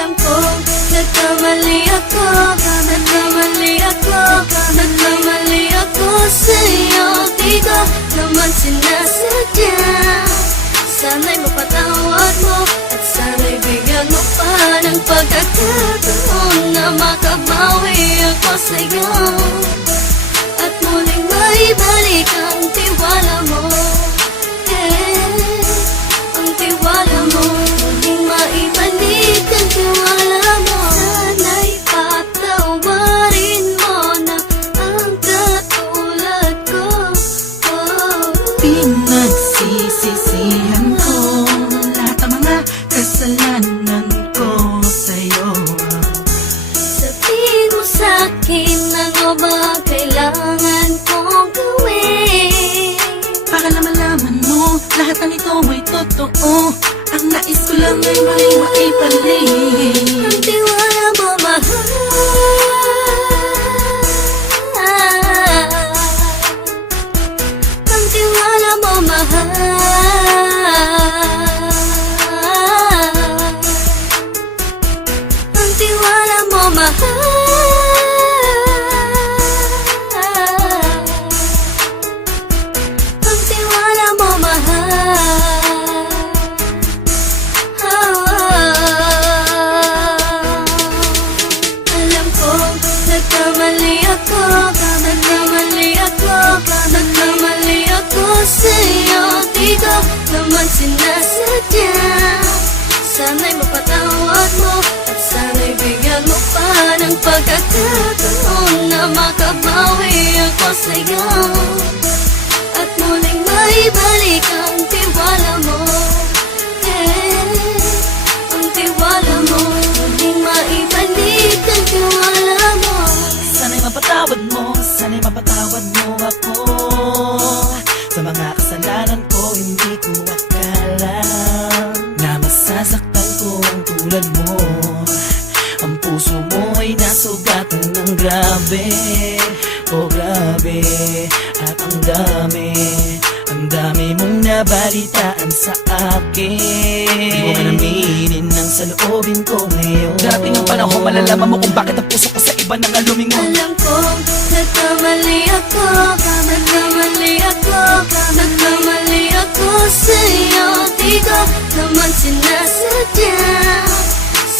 Alam ko, nagkamali ako, nagkamali ako, nagkamali ako sa'yo. Di ko naman sinasadya. Sana'y mapatawad mo at sana'y bigyan mo pa ng pagkakataon na makabawi ako sa'yo at muling maibalik ang tiwala mo. Ang tiwala mo, muling maibalik ang tiwala mo. Sana'y patawarin mo na ang katulad ko. Pinagsisisihan ko lahat ng mga kasalanan ko sa'yo. Sabihin mo sa'kin ano ba kailangan kong gawin Para malaman mo lahat ng ito ay totoo. Ang nais ko lang ay maibalik ang tiwala mo, mahal. Ang tiwala mo, mahal. Ang tiwala mo, mahal. Ang tiwala mo, mahal. Alam ko, nagkamali ako, nagkamali ako, nagkamali ako sa'yo. Di ko naman sinasadya. Sana'y mapatawad mo at sana'y bigyan mo pa ng pagkakataon na makabawi ako sa'yo at muling maibalik ang tiwala mo. Ang tiwala mo, muling maibalik ang tiwala mo. Sana'y mapatawad mo, sana'y mapatawad mo ako sa mga kasalanan ko. Hindi ko akala na masasaktan ko ang tulad mo. Ang puso mo ay nasugatan ng grabe, oh grabe. At ang dami mong nabalitaan sa akin. Di mo man aminin ang saloobin ko ngayon. Darating ang panahon, malalaman mo kung bakit ang puso ko sa iba nang lumingon. Alam ko, nagkamali ako, nagkamali ako, nagkamali ako sa'yo. Di ko naman sinasadya.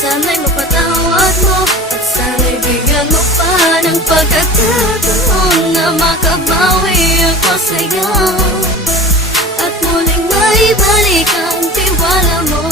Sana'y mapatawad mo at sana'y bigyan mo pa ng pagkakataon na makabawi ako sa'yo at muling maibalik ang tiwala mo.